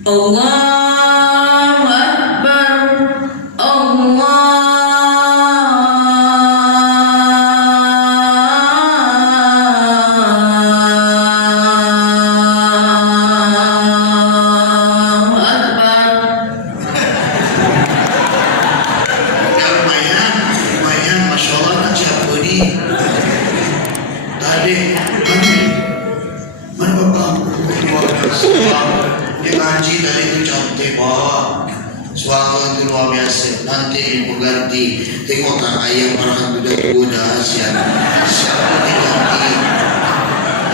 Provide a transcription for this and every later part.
Allahu Akbar, Allahu Akbar. Lumayan, Masya Allah nak siapa ni? Tadi, mana bapak? Luar biasa. Dia ngaji tadi tu cantik pak. Suara tu luar biasa. Nanti ibu ganti. Tengok tak ayam orang tu dah tua dah asian. Siapa diganti?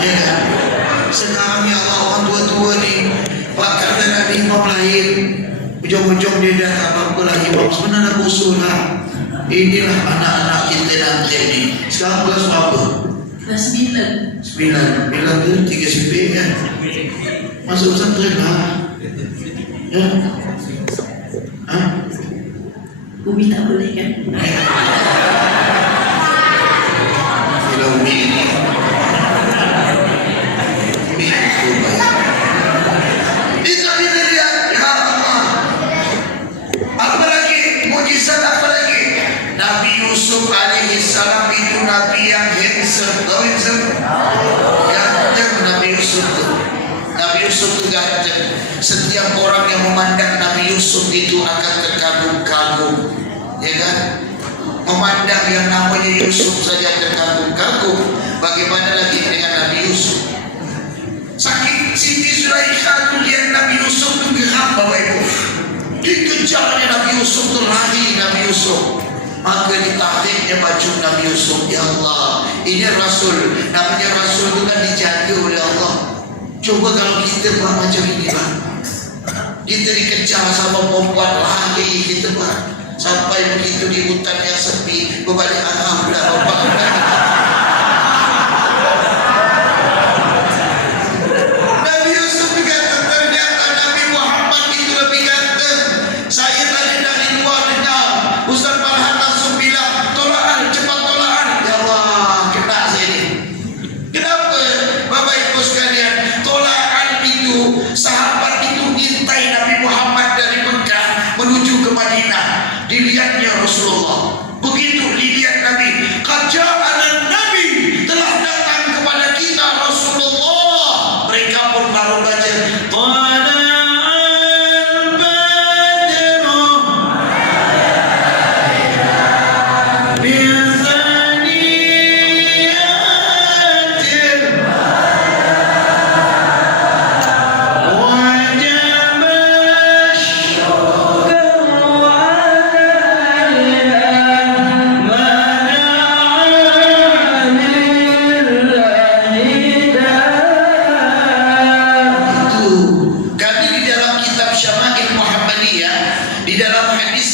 Ya kan? Sekarang ya Allah orang tua-tua ni. Pak kata Nabi Imam lahir. Ujung-ujung dia dah tak apa-apa lah Imam. Sebenarnya usul lah. Inilah anak-anak kita nanti ni. Sekarang kelas berapa? Kelas 9. 9. Bila tu 3 sipik kan? Masuk pesantren lah. Ya? Ha? Umi tak boleh kan? Bila Umi ni Umi itu baik. Itu dia lihat. Ya Allah. Apa lagi? Mujizat apa lagi? Nabi Yusuf alaihi salam itu Nabi yang handsome. Tahu handsome? Ganteng Nabi Yusuf tu. Nabi Yusuf itu ganteng. Setiap orang yang memandang Nabi Yusuf itu akan terkagum-kagum, ya kan? Memandang yang namanya Yusuf saja terkagum-kagum, bagaimana lagi dengan Nabi Yusuf? Saking Siti Zulaikha itu lihat Nabi Yusuf itu geram Bapak Ibu. Dikejarnya Nabi Yusuf itu lari Nabi Yusuf. Maka ditariknya baju Nabi Yusuf. Ya Allah, ini Rasul. Namanya Rasul itu kan dijaga oleh Allah. Coba kalau kita buat macam ini Pak. Kita dikejar sama perempuan lari kita Pak. Sampai begitu di hutan yang sepi, berbalik arah pula Bapak. Nabi Yusuf berkata, ternyata Nabi Muhammad itu lebih ganteng. Saya tadi dari luar dengar Ustaz Farhan langsung bilang, tolakan, cepat tolakan. Ya Allah, kena saya ni. Kenapa Bapak Ibu sekalian? Tolakan itu, sahabat itu intai Nabi Muhammad dari Mekah menuju ke Madinah. Dilihatnya Rasulullah. Begitu dilihat Nabi, kajaan Nabi telah datang kepada kita Rasulullah. Mereka pun baru baca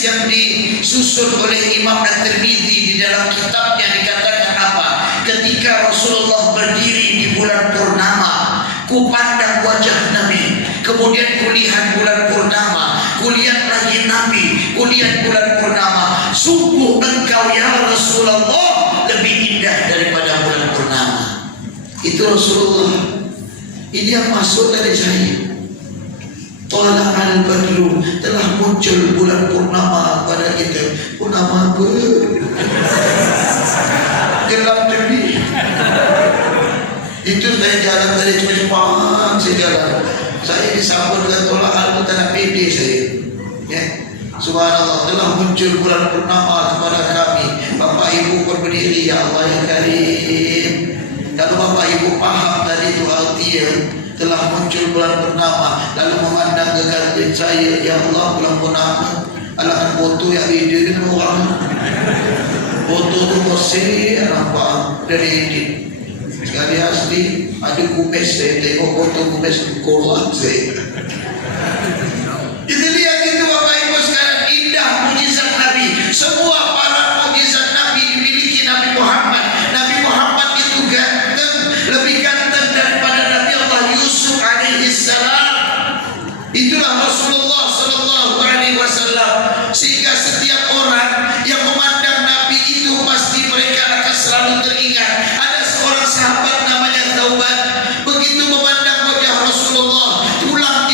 yang disusun oleh Imam At-Tirmidzi di dalam kitabnya dikatakan apa? Ketika Rasulullah berdiri di bulan purnama, ku pandang wajah Nabi, kemudian kulihat bulan purnama, kulihat lagi Nabi, kulihat bulan purnama. Sungguh engkau ya Rasulullah lebih indah daripada bulan purnama. Itu Rasulullah. Ini yang masuk dari saya. Tala'al badru, telah muncul bulan purnama pada kita. Purnama apa? Gelap tepi. Itu saya jalan dari Jepang, saya jalan. Saya disambut dengan tala'al, tak nak pede saya. Ya. Subhanallah, telah muncul bulan purnama kepada kami. Bapak Ibu berdiri, ya Allah yang karim. Kalau Bapak Ibu paham tadi itu artinya telah muncul bulan purnama, lalu memandang ke kantin saya, ya Allah bulan purnama. Alah foto yang video dengan orang, foto tu bersih nampak dari edit. Sekali asli ada kumis, saya tengok foto kumis korang saya. Kita lihat itu Bapak Ibu sekarang, indah mukjizat Nabi. Semua para mukjizat Nabi dimiliki Nabi Muhammad. Nabi Muhammad itu ganteng, lebih ganteng daripada Nabi Allah Yusuf alaihi salam. Itulah Rasulullah sallallahu alaihi wasallam. Sehingga setiap orang yang memandang Nabi itu pasti mereka akan selalu teringat. Ada seorang sahabat namanya Thauban, begitu memandang wajah Rasulullah, tulangnya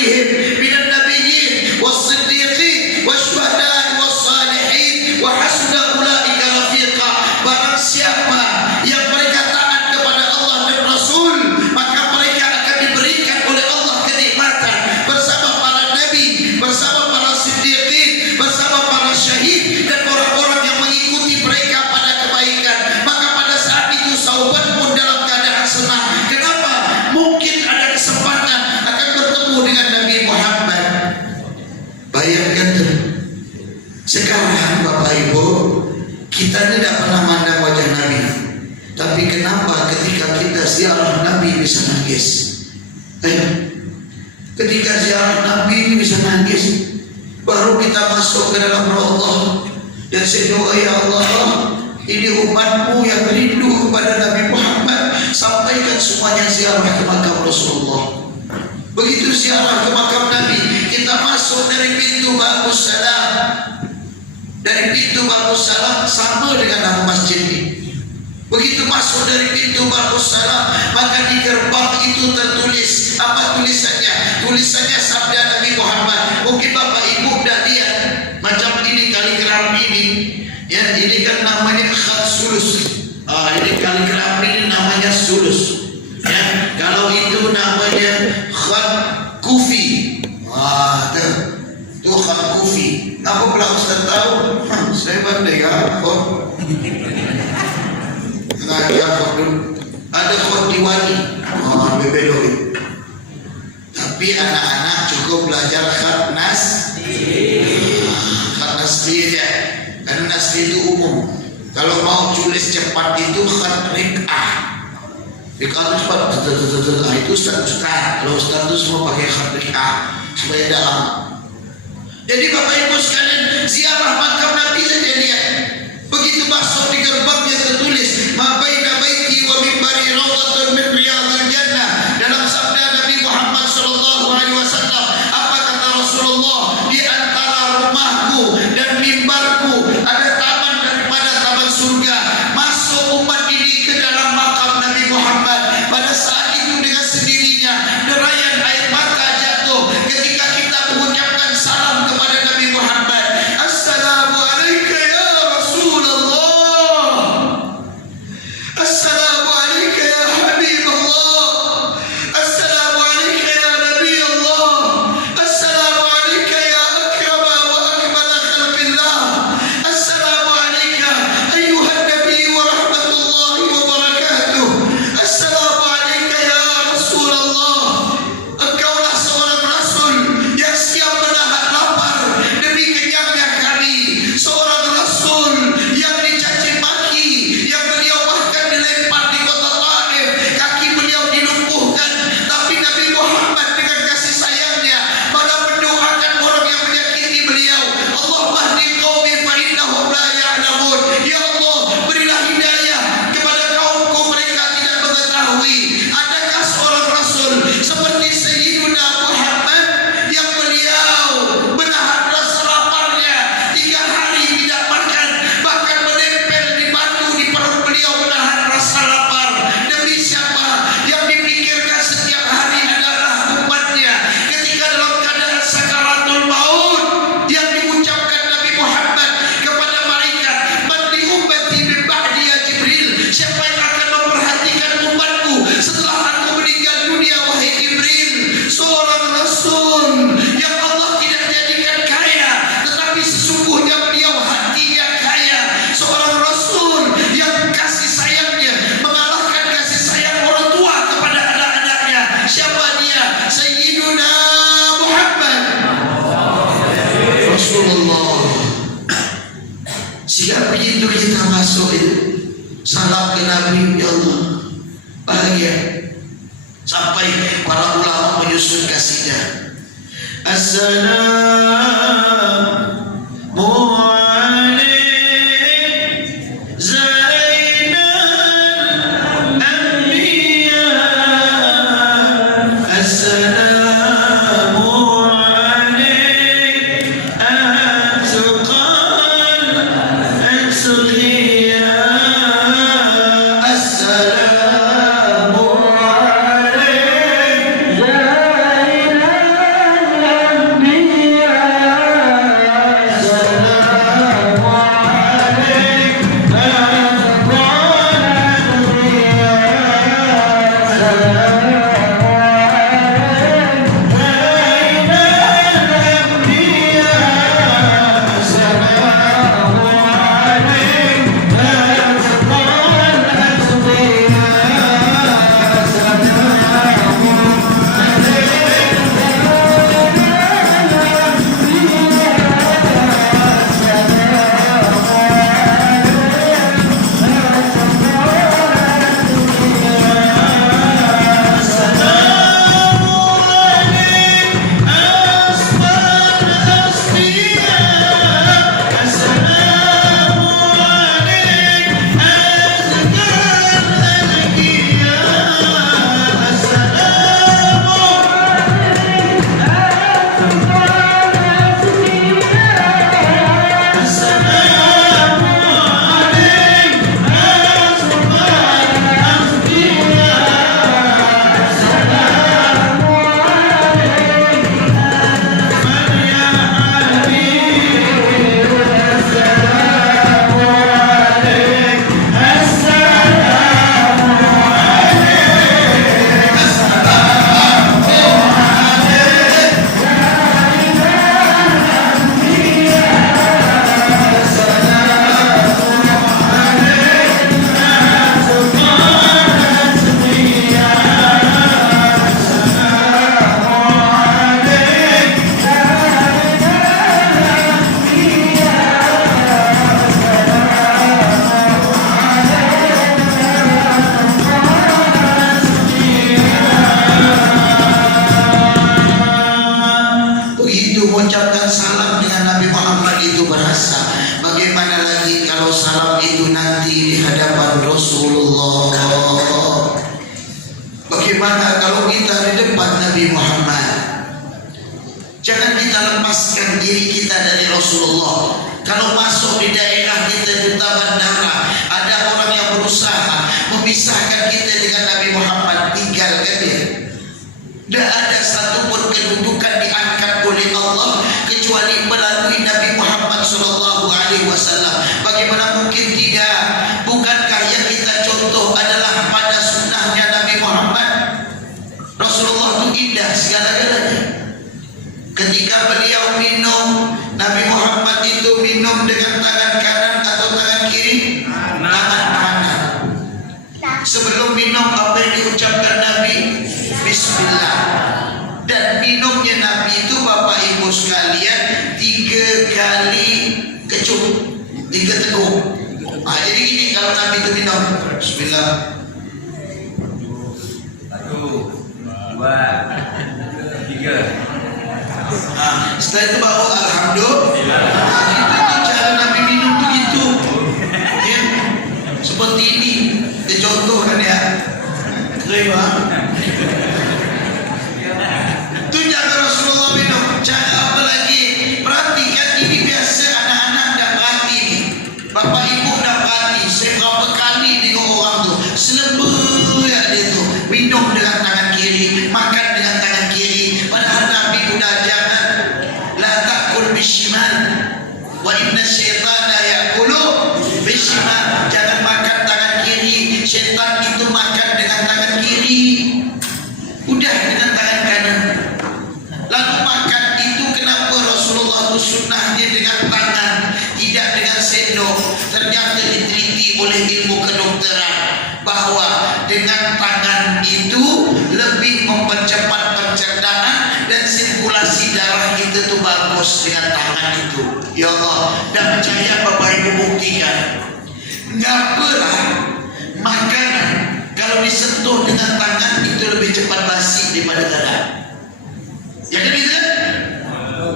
alaihim minan nabiyyin was-siddiqin wasyuhada'i was-salihin wa hasuna ulaika rafiqa. Barang siapa yang mereka taat kepada Allah dan Rasul, maka mereka akan diberikan oleh Allah kenikmatan bersama para nabi, bersama para siddiqin, bersama para syahid dan orang-orang yang mengikuti mereka pada kebaikan. Maka pada saat itu sahabat pun dalam keadaan senang. Kenapa? Mungkin ada kesempatan akan bertemu dengan Nabi Muhammad. Bayangkan tuh, sekarang Bapak Ibu, kita tidak pernah mandang wajah Nabi, tapi kenapa ketika kita ziarah Nabi bisa nangis? Ketika ziarah Nabi bisa nangis, baru kita masuk ke dalam Allah dan saya doa, ya Allah, ini umatmu yang rindu kepada Nabi Muhammad, sampaikan semuanya ziarah ke makam Rasulullah. Begitu ziarah ke makam Nabi, kita masuk dari pintu Babus Salam. Dari pintu Babus Salam sama dengan nama masjid ini. Begitu masuk dari pintu Babus Salam, maka di gerbang itu tertulis apa tulisannya? Tulisannya sabda Nabi Muhammad. Mungkin Bapak Ibu dah lihat macam ini kaligrafi ini. Ya, ini kan namanya khat sulus. Ini kaligrafi ini namanya sulus. Ya, kalau itu namanya khat kufi. Itu khat kufi. Apa pula Ustaz tahu? Saya pandai ya. Ada khot diwani. Bebeloi. Tapi anak-anak cukup belajar khat nasli. Khat nasli ya. Karena nasli itu umum. Kalau mau tulis cepat itu khat rik'ah. Rik'ah itu cepat. Itu Ustaz. Kalau Ustaz itu semua pakai khat rik'ah supaya dalam. Jadi Bapak Ibu sekalian, ziarah makam Nabi saja lihat. Begitu masuk di gerbangnya tertulis ma baina baiti wa mimbari rawdatun min riyadil jannah. Dalam sabda Nabi Muhammad sallallahu alaihi wasallam, apa kata Rasulullah? Di antara rumahku dan mimbarku ada taman daripada taman surga. Masuk umat ini ke dalam makam Nabi Muhammad. Pada saat itu dengan sendirinya derayan air mata jatuh ketika kita mengucapkan salam kepada Nabi Muhammad. Assalamu alayka ya Rasulullah. Assalamu alayka ya Habib Allah. Assalamu alayka ya Nabi Allah. Assalamu alayka ya akrama wa akmala khalqillah. Assalamu alayka ayuhan Nabi wa rahmatullahi wa barakatuh. Assalamu alayka ya Rasulullah. Engkaulah seorang Rasul yang siap menahan lapar demi kenyangnya kami. Seorang Rasul yang dicaci maki, yang beliau bahkan dilempar di kota Taif, kaki beliau dilumpuhkan. Tapi Nabi Muhammad dengan kasih sayangnya malah mendoakan orang yang menyakiti beliau. Allahumma hdi qaumi fa innahum la ya'lamun. Ya Allah, berilah hidayah kepada kaumku, mereka tidak mengetahui. Adakah seorang Rasul seperti Sayyidina Muhammad yang beliau menahan rasa laparnya 3 hari tidak makan, bahkan menempel di batu di perut beliau menahan rasa lapar. Demi siapa? Yang dipikirkan setiap hari adalah umatnya. Ketika dalam keadaan sakaratul maut, yang diucapkan Nabi Muhammad kepada malaikat, man li ummati min ba'di ya Jibril, siapa yang akan memperhatikan umatku setelah aku meninggal dunia wahai Jibril. Seorang Rasul yang Allah tidak jadikan kaya, tetapi sesungguhnya beliau hatinya kaya. Seorang Rasul yang kasih sayangnya mengalahkan kasih sayang orang tua kepada anak-anaknya. Siapa dia? Sayyiduna Muhammad Rasulullah. Sehingga begitu kita masuk itu, salam ke Nabi, ya Allah, bahagia. Sampai para ulama menyusun kasihnya. Assalamu alayk Zainal Anbiya. Assalamu alayk Atqal Atqiya. Assalamu alayk Zainal salam itu nanti di hadapan Rasulullah. Bagaimana kalau kita di depan Nabi Muhammad? Jangan kita lepaskan diri kita dari Rasulullah. Kalau masuk di daerah kita di bandara, ada orang yang berusaha memisahkan kita dengan Nabi Muhammad, tinggalkan dia. Tidak ada satupun kedudukan diangkat oleh Allah kecuali melalui Nabi Muhammad SAW. Bagaimana mungkin tidak? Bukankah yang kita contoh adalah pada sunnahnya Nabi Muhammad? Rasulullah itu indah segala-galanya. Ketika beliau minum, Nabi Muhammad itu minum dengan tangan kanan atau tangan kiri? Tangan kanan. Sebelum minum apa yang diucapkan Nabi? Bismillah. Dan minumnya Nabi itu Bapak Ibu sekalian 3 kali kecup, 3 teguk. Jadi gini kalau Nabi itu minum, Bismillah. 1, 2, 3. Setelah itu baru Alhamdulillah. Itu cara Nabi minum begitu. Ya, seperti ini. Dicontohkan ya. Terima. Itu cara Rasulullah minum. Cara apa lagi? Perhatikan ini biasa anak-anak tidak perhati ini. Bapak ibu tidak perhati. Saya berapa kali tengok orang tu selembut ya dia tu minum dengan tangan kiri, makan dengan tangan kiri. Padahal Nabi sudah jangan la takul bishimal wa inna syaitana ya'kulu bishimal. Jangan makan tangan kiri. Syaitan itu makan dengan tangan kiri. Udah dengan tangan kanan. Lalu makan itu kenapa Rasulullah itu sunnahnya dengan tangan, tidak dengan sendok? Ternyata diteliti oleh ilmu kedokteran bahwa dengan tangan itu lebih mempercepat pencernaan dan sirkulasi darah kita itu bagus dengan tangan itu. Ya Allah, dan percaya Bapak Ibu buktikan. Ngapalah makanan kalau disentuh dengan tangan itu lebih cepat basi daripada tangan. Ya kan gitu kan?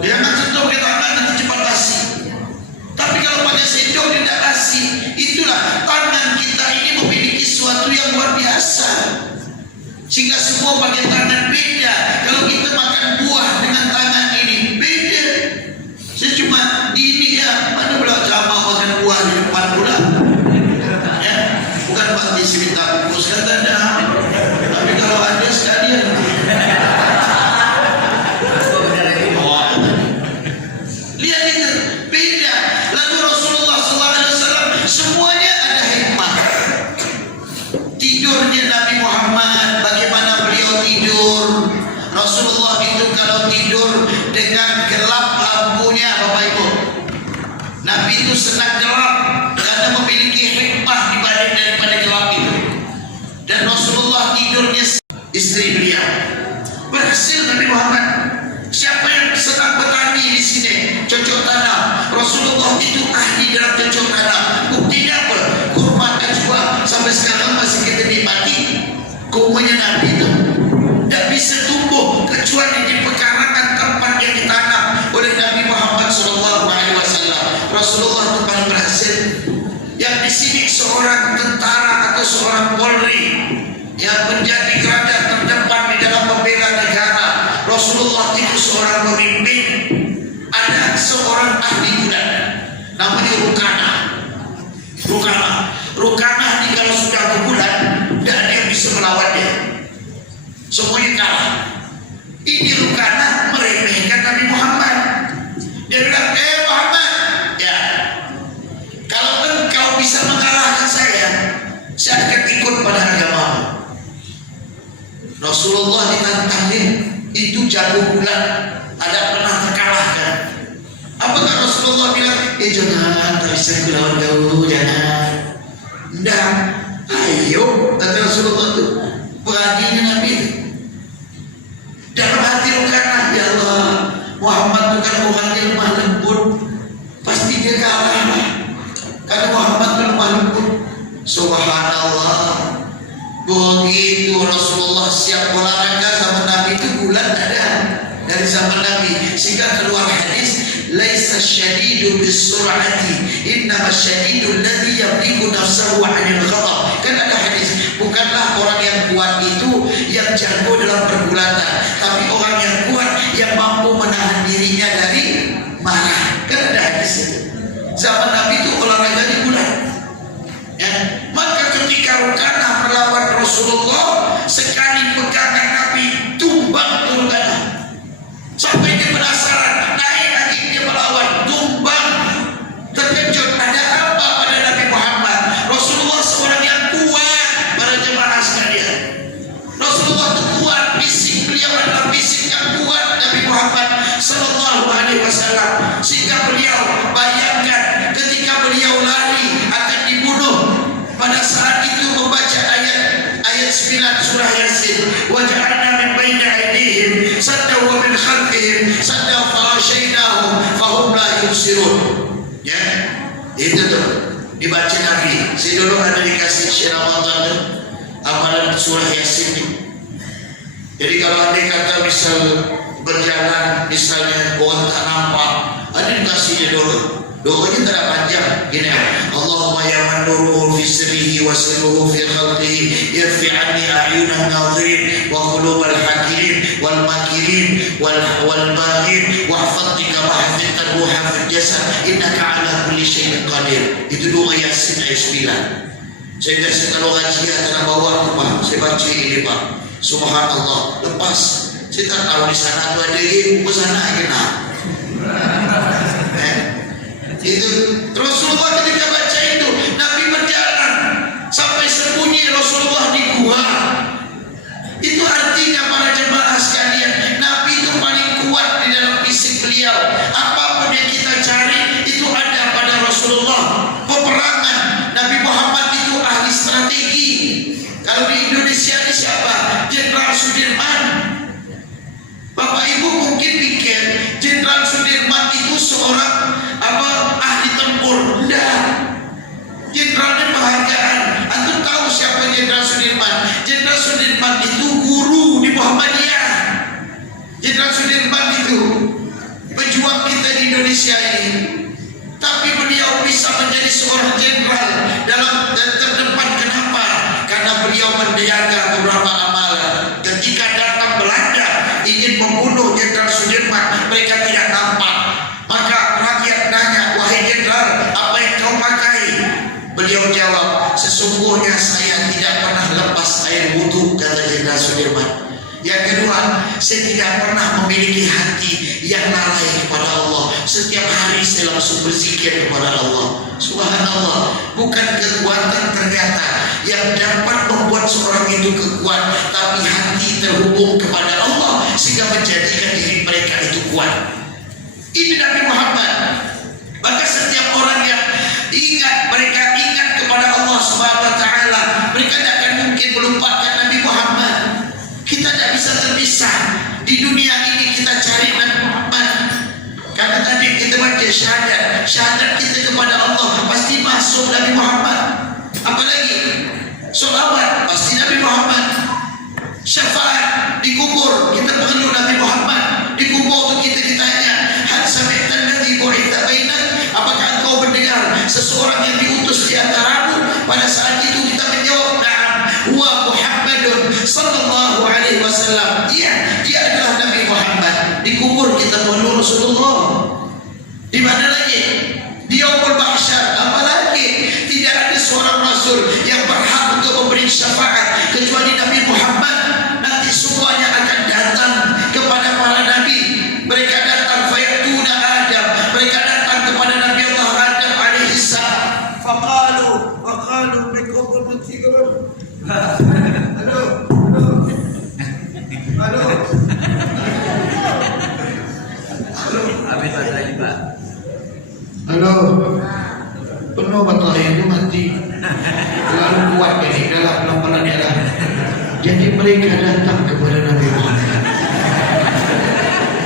Jangan sentuh ke tangan nanti cepat basi. Tapi kalau pakai sendok tidak basi. Itulah tangan kita ini memiliki sesuatu yang luar biasa. Sehingga semua pakai tangan beda. Kalau kita makan buah dengan tangan ini beda. Saya cuma di ini ya, mana pula sama makan buah di depan pula. Ya, bukan Pak Desi minta bungkus kata ada. Tapi kalau ada sekalian. Lihat itu beda. Lalu Rasulullah SAW semuanya ada hikmah. Tidurnya Nabi Muhammad, bagaimana beliau tidur. Rasulullah itu kalau tidur dengan gelap lampunya, Bapak Ibu. Nabi itu senang gelap karena memiliki hikmah dibalik daripada gelap itu. Dan Rasulullah tidurnya istri beliau. Berhasil Nabi Muhammad. Siapa yang sedang bertani di sini cocok tanam? Rasulullah itu ahli dalam cocok tanam. Buktinya apa? Kurma kajwa sampai sekarang masih kita nikmati. Kurmanya Nabi itu tidak bisa tumbuh kecuali di pekarangan tempat yang ditanam oleh Nabi Muhammad SAW. Rasulullah itu paling berhasil. Yang di sini seorang tentara atau seorang Polri yang menjadi garda terdepan di dalam membela negara. Rasulullah itu seorang pemimpin. Ada seorang ahli bulan namanya Rukanah ini kalau sudah berbulan tidak ada yang bisa melawan dia, semuanya kalah. Ini Rukanah meremehkan Nabi Muhammad. Dia bilang, Muhammad, ya, kalau engkau bisa mengalahkan saya akan ikut pada agamamu. Rasulullah ditantangin, itu jago bulan, ada pernah terkalahkan. Apakah Rasulullah bilang, jangan, tak bisa lawan kau, jangan. Tidak, ayo, kata Rasulullah itu, beraninya Nabi itu. Dalam hati Rukanah, ya Allah, Muhammad itu kan orang yang lemah lembut, pasti dia kalah. Karena Muhammad itu lemah lembut. Subhanallah. Begitu Rasulullah siap olahraga sama Nabi itu bulan ada dari dari zaman Nabi, sehingga keluar hadis laisa syadidu bisur'ati innama syadidu alladhi yamliku nafsahu 'anil ghadab. Kan ada hadis, bukanlah orang yang kuat itu yang jago dalam pergulatan, tapi orang yang kuat yang mampu menahan dirinya dari marah. Kan ada hadis itu. Zaman Nabi itu olahraga di bulan. Ya, maka ketika Rukanah melawan Rasulullah, sekali pegangan Nabi tumbang tuh Rukanah. Sampai dia penasaran, naik lagi dia melawan, tumbang. Terkejut, ada apa pada Nabi Muhammad? Rasulullah seorang yang kuat, para jemaah sekalian. Rasulullah itu kuat, fisik beliau adalah fisik yang kuat Nabi Muhammad sallallahu alaihi wasallam, sehingga beliau bayangkan ketika beliau lari akan dibunuh, pada saat itu membaca ayat 9 surah Yasin, wa ja'alna min baini aydihim saddan wa min khalfihim saddan fa aghshaynahum fahum la yubsirun. Ya, itu tuh dibaca Nabi. Saya dulu ada dikasih Syekh Ramadan amalan surah Yasin ini. Jadi kalau anda kata misal berjalan, misalnya orang tak nampak, ada dikasihnya dulu. Doanya tidak panjang. Gini, Allahumma ya man nuruhu fi sirrihi wa sirruhu fi khalqihi yarfi anni a'yunan nadhirin wa qulubal hakirin wal makirin wal baghin wa hafadhika mahfidtan ruha fil jasad innaka ala kulli syai'in qadir. Itu doa Yasin ayat 9. Saya biasa kalau ngaji akan bawa Pak, saya baca ini Pak. Subhanallah, lepas. Saya tak tahu di sana tu ada ilmu sana kena. Itu Rasulullah ketika baca itu, Nabi berjalan sampai sembunyi Rasulullah di gua. Itu artinya para jemaah sekalian, Nabi itu paling kuat di dalam fisik beliau. Apapun yang kita cari itu ada pada Rasulullah. Peperangan, Nabi Muhammad itu ahli strategi. Kalau di Indonesia ini siapa? Jenderal Sudirman. Bapak Ibu mungkin pikir Jenderal Sudirman itu seorang ahli tempur. Tidak. Jenderalnya penghargaan. Antum tahu siapa Jenderal Sudirman? Jenderal Sudirman itu guru di Muhammadiyah. Jenderal Sudirman itu pejuang kita di Indonesia ini. Tapi beliau bisa menjadi seorang jenderal dalam dan terdepan. Kenapa? Karena beliau menjaga beberapa amalan. Ketika datang Belanda ingin membunuh Jenderal Sudirman, mereka tidak nampak. Maka rakyat tanya, wahai jenderal, apa yang kau pakai? Beliau jawab, sesungguhnya saya tidak pernah lepas air wudhu, kata Jenderal Sudirman. Yang kedua, saya tidak pernah memiliki hati yang lalai kepada Allah. Setiap hari saya langsung berzikir kepada Allah. Subhanallah, bukan kekuatan ternyata yang dapat membuat seorang itu kuat, tapi hati terhubung kepada Allah sehingga menjadikan diri mereka itu kuat. Ini Nabi Muhammad. Maka setiap orang yang mereka ingat kepada Allah Subhanahu wa taala, mereka tidak akan mungkin melupakan Nabi Muhammad. Kita tidak bisa terpisah. Di dunia ini kita cari Nabi Muhammad. Karena tadi kita baca syahadat, syahadat kita kepada Allah pasti masuk Nabi Muhammad. Apalagi sholawat pasti Nabi Muhammad. Syafaat di kubur kita perlu Nabi Muhammad. Di kubur itu kita ditanya, hal sami'ta alladhi bu'itha bainak, apakah engkau mendengar seseorang yang diutus di antaramu? Pada saat itu kita menjawab, na'am, huwa Muhammadun sallallahu alaihi wasallam. Iya, dia adalah Nabi Muhammad. Di kubur kita perlu Rasulullah. Di mana lagi? Di Yaumul Mahsyar. Apalagi tidak ada seorang rasul yang berhak untuk memberi syafaat kecuali Nabi Muhammad. Nanti semuanya akan datang kepada para nabi. Mereka datang fayatuna Adam. Mereka datang kepada Nabi Allah Adam alaihi salam. Faqalu bikum bertiga. Halo. Habis tadi Pak. Halo. Penuh baterai itu mati. Terlalu kuat ini dalam pelan-pelan ya. Jadi mereka datang kepada Nabi Muhammad.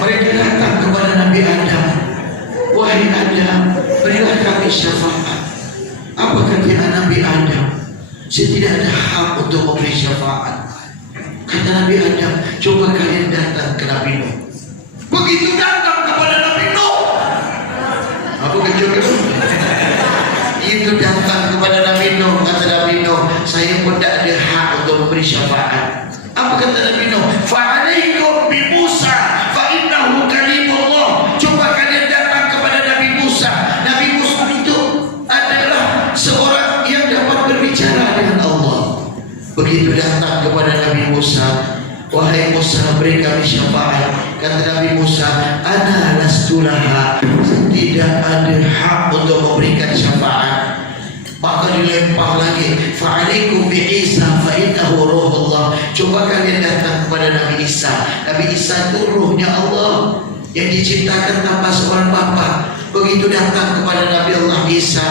Mereka datang kepada Nabi Adam. Wahai Adam, berilah kami syafaat. Apa kata Nabi Adam? Saya tidak ada hak untuk memberi syafaat. Kata Nabi Adam, coba kalian datang ke Nabi Nuh. Begitu datang kepada Nabi Nuh, apa kejut itu? Itu datang kepada Nabi Nuh, kata Nabi Nuh, saya pun tak ada hak untuk memberi syafaat. Apa kata Nabi Nuh? Fa'alaikum bi Musa fa innahu kalimullah. Coba kalian datang kepada Nabi Musa. Nabi Musa itu adalah seorang yang dapat berbicara dengan Allah. Begitu datang kepada Nabi Musa, wahai Musa, beri kami syafaat. Kata Nabi Musa, ana lastu laha, tidak ada hak untuk memberikan syafaat. Maka dilempar lagi, fa'alaikum bi Isa fa innahu ruhullah. Coba kalian datang kepada Nabi Isa. Nabi Isa itu ruhnya Allah yang diciptakan tanpa seorang bapa. Begitu datang kepada Nabi Allah Isa,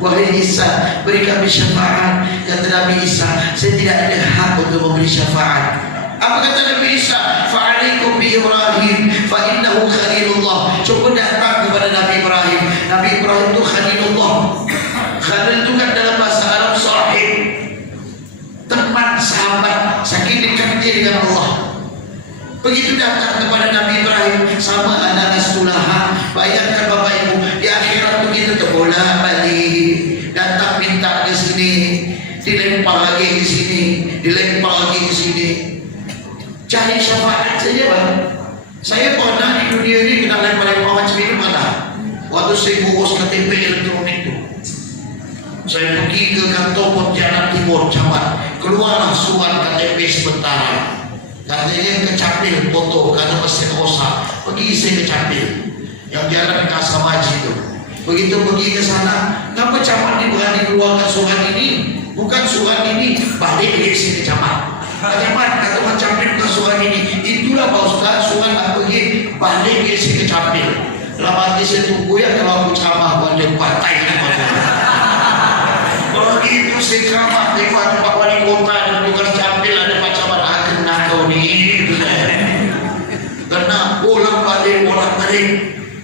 wahai Isa, beri kami syafaat. Kata Nabi Isa, saya tidak ada hak untuk memberi syafaat. Apa kata Nabi Isa? Fa'alaikum bi Ibrahim fa innahu khalilullah. Coba datang kepada Nabi Ibrahim. Nabi Ibrahim itu khalilullah. Khalil itu kan dalam bahasa Arab sahib, teman, sahabat, saking dekatnya dengan Allah. Begitu datang kepada Nabi Ibrahim, sama anak sulaha. Bayangkan Bapak Ibu, di akhirat begitu terbolak balik, datang minta ke sini, dilempar lagi ke sini, dilempar lagi ke sini. Cari syafaat saja, Bang. Saya pernah di dunia ini kena lempar-lempar macam itu mana? Waktu saya ngurus KTP elektronik itu, saya pergi ke kantor Pontianak Timur Camat, keluarlah surat KTP sementara. Katanya ke Capil foto karena mesin rosak. Pergi saya ke Capil yang jalan ke Asamaji itu. Begitu pergi ke sana, kenapa camat ini berani keluarkan surat ini? Bukan surat ini, balik lagi ke camat. Camat kata macam ini bukan surat ini. Itulah Pak Ustaz, surat nak pergi balik lagi ke Capil. Dalam hati saya tunggu ya, kalau aku ceramah buat dia partai kan. Begitu saya ceramah tengok Pak Wali Kota dan bukan Capil ada macam mana kena kau ni. Kena bolak-balik.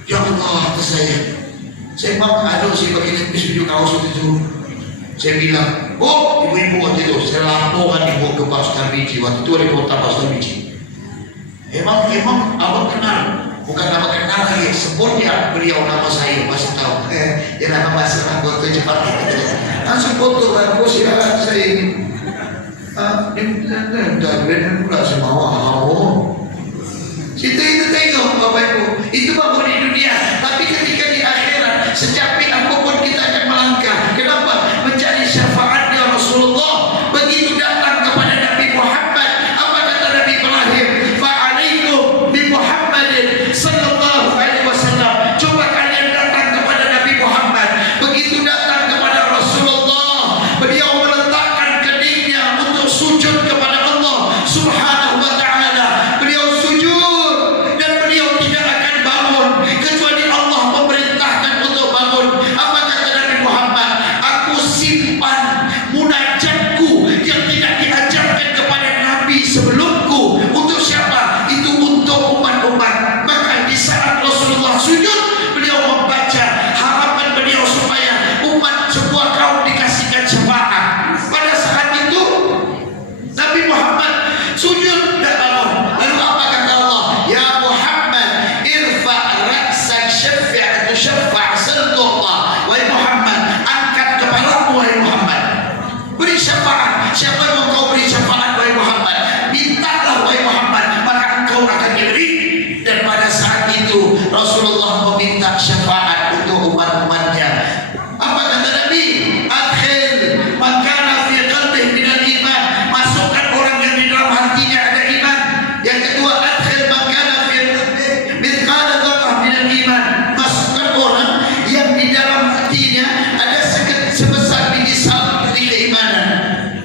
Ya Allah, saya memang ada saya bagi lebih video kaos itu. Saya bilang, oh ibu-ibu waktu itu saya laporkan ibu ke Pak Ustaz Biji. Waktu itu ada kota Pak Ustaz Biji. Emang abang kenal? Bukan nama kenal lagi, sebut ya beliau nama saya, masih tahu. Ya nama masih foto cepat. Langsung foto bagus ya saya ini. Dan pula semua. Kita itu tengok Bapak Ibu, itu baru di dunia. Tapi ketika di akhirat, secapek apapun kita akan melangkah. Kenapa? Mencari syafaatnya Rasulullah. Begitu datang kepada Nabi Muhammad, apa kata Nabi Ibrahim? Fa'alaikum bi Muhammadin sallallahu alaihi wasallam. Coba kalian datang kepada Nabi Muhammad. Begitu datang kepada Rasulullah, beliau meletakkan keningnya untuk sujud kepada Allah Subhanahu wa ta'ala. Beliau sujud dan beliau tidak akan bangun kecuali Allah memerintahkan untuk bangun. Apa kata Nabi Muhammad? Aku simpan munajatku yang tidak diajarkan kepada Nabi sebelumku. Untuk siapa? Itu untuk umat-umat. Maka di saat Rasulullah sujud, beliau membaca harapan beliau supaya umat sebuah kaum dikasihkan syafaat. Pada saat itu Nabi Muhammad sujud dan bangun. Lalu apa kata Allah? Ya Muhammad, irfa' ra'sak syafi'atu syafa' sallallahu. Wahai Muhammad, angkat kepalamu wahai Muhammad. Beri syafaat. Siapa yang kau beri syafaat wahai Muhammad? Mintalah wahai Muhammad, maka engkau akan diberi. Dan pada saat itu Rasulullah meminta syafaat untuk umat-umatnya. Apa kata Nabi? Adkhil man kana fi qalbihi minal iman. Masukkan orang yang di dalam hatinya ada iman. Yang kedua, adkhil man kana fi qalbihi mithqala dzarrah minal iman. Masukkan orang yang di dalam hatinya ada sebesar biji sawi keimanan.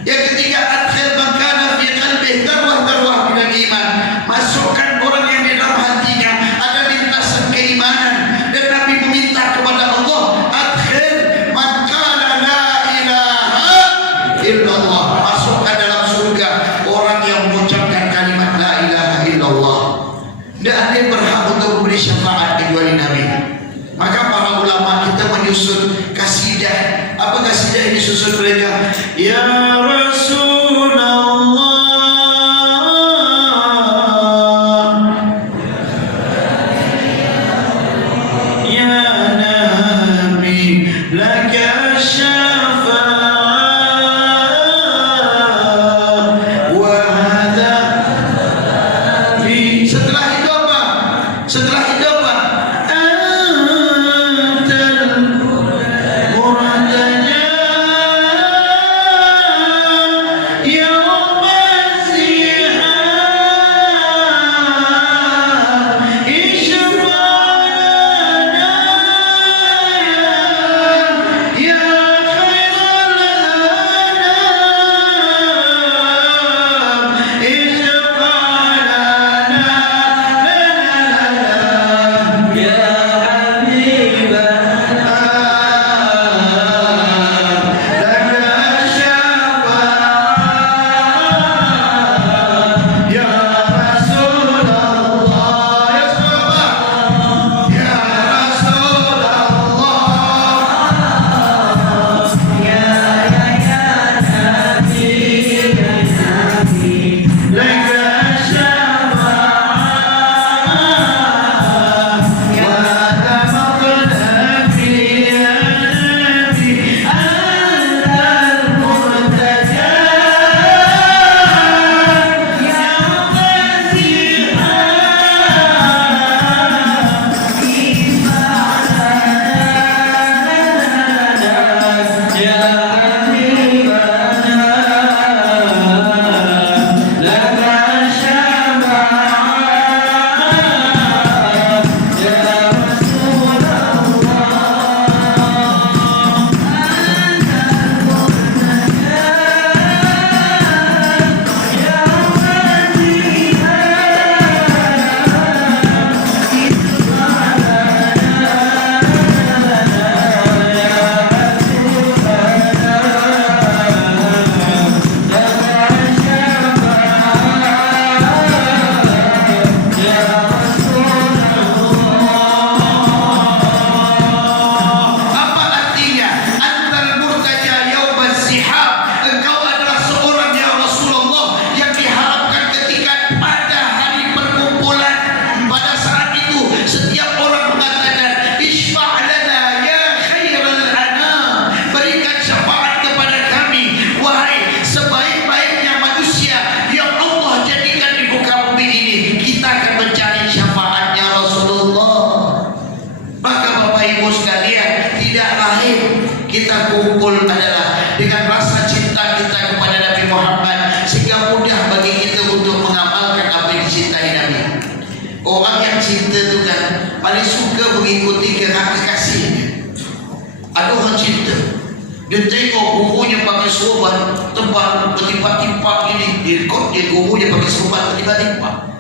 Yang ketiga, adkhil man kana fi qalbihi dzarrah minal iman. Masukkan orang yang di dalam hatinya ada lintasan keimanan. Dan Nabi meminta kepada Allah, adkhil man kana la ilaha illallah. Masukkan dalam surga orang yang mengucapkan kalimat la ilaha illallah. Tidak ada yang berhak untuk memberi syafaat kecuali Nabi. Maka para ulama kita menyusun kasidah. Apa kasidah yang disusun mereka? Ya Rasulullah, Kenapa? Kita kumpul adalah dengan rasa cinta kita kepada Nabi Muhammad, sehingga mudah bagi kita untuk mengamalkan apa yang dicintai Nabi. Orang yang cinta itu kan paling suka mengikuti kekasihnya. Ada orang cinta, dia tengok gurunya pakai serban tebal bertimpa-timpa ini, dia gurunya pakai serban bertimpa-timpa,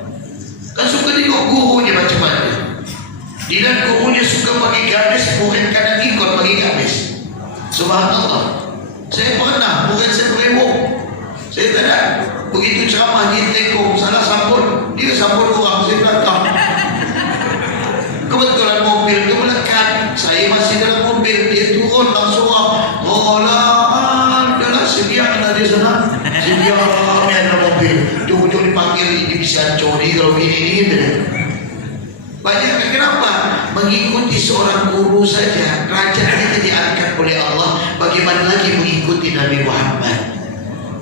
kan suka tengok gurunya macam mana. Dia gurunya suka pakai gamis, murid kadang ikut pakai gamis. Subhanallah, saya pernah murid saya berewok, saya tak ada begitu ceramah dia tengok salah sambut, dia sambut orang, saya belakang. Kebetulan mobil itu melekat, saya masih dalam mobil, dia turun langsung adalah sedia ada di sana, sedia ada mobil, ujung-ujung dipanggil, ini bisa curi kalau ini banyak. Kenapa? Mengikuti seorang guru saja derajat kita diangkat oleh Allah, bagaimana lagi mengikuti Nabi Muhammad,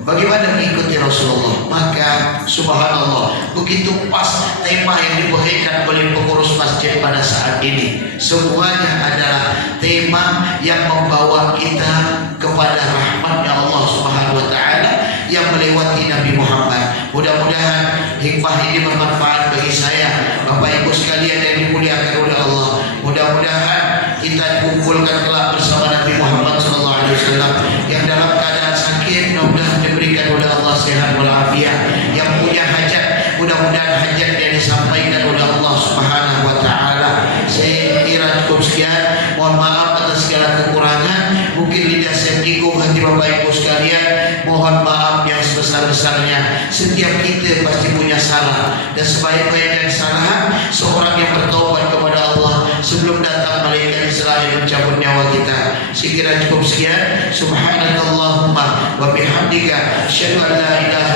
bagaimana mengikuti Rasulullah. Maka subhanallah, begitu pas tema yang diberikan oleh pengurus masjid pada saat ini, semuanya adalah tema yang membawa kita kepada rahmatnya Allah Subhanahu wa taala yang melewati Nabi Muhammad. Mudah-mudahan hikmah ini bermanfaat bagi saya, Bapak Ibu sekalian yang dimuliakan oleh Allah. Mudah-mudahan kita dikumpulkan kelak bersama Nabi Muhammad SAW yang dalam keadaan sakit, mudah-mudahan diberikan oleh Allah sehat walafiat. Yang punya hajat, mudah-mudahan hajat yang disampaikan oleh Allah Subhanahu wa taala. Saya kira cukup sekian. Mohon maaf atas segala kekurangan. Mungkin lidah saya menyinggung hati Bapak Ibu sekalian. Mohon maaf yang sebesar-besarnya. Setiap kita pasti punya salah, dan sebaik-baiknya kesalahan seorang yang bertobat kepada Allah sebelum datang malaikat Israel yang mencabut nyawa kita. Sekira cukup sekian. Subhanakallahumma wa bihamdika asyhadu an la ilaha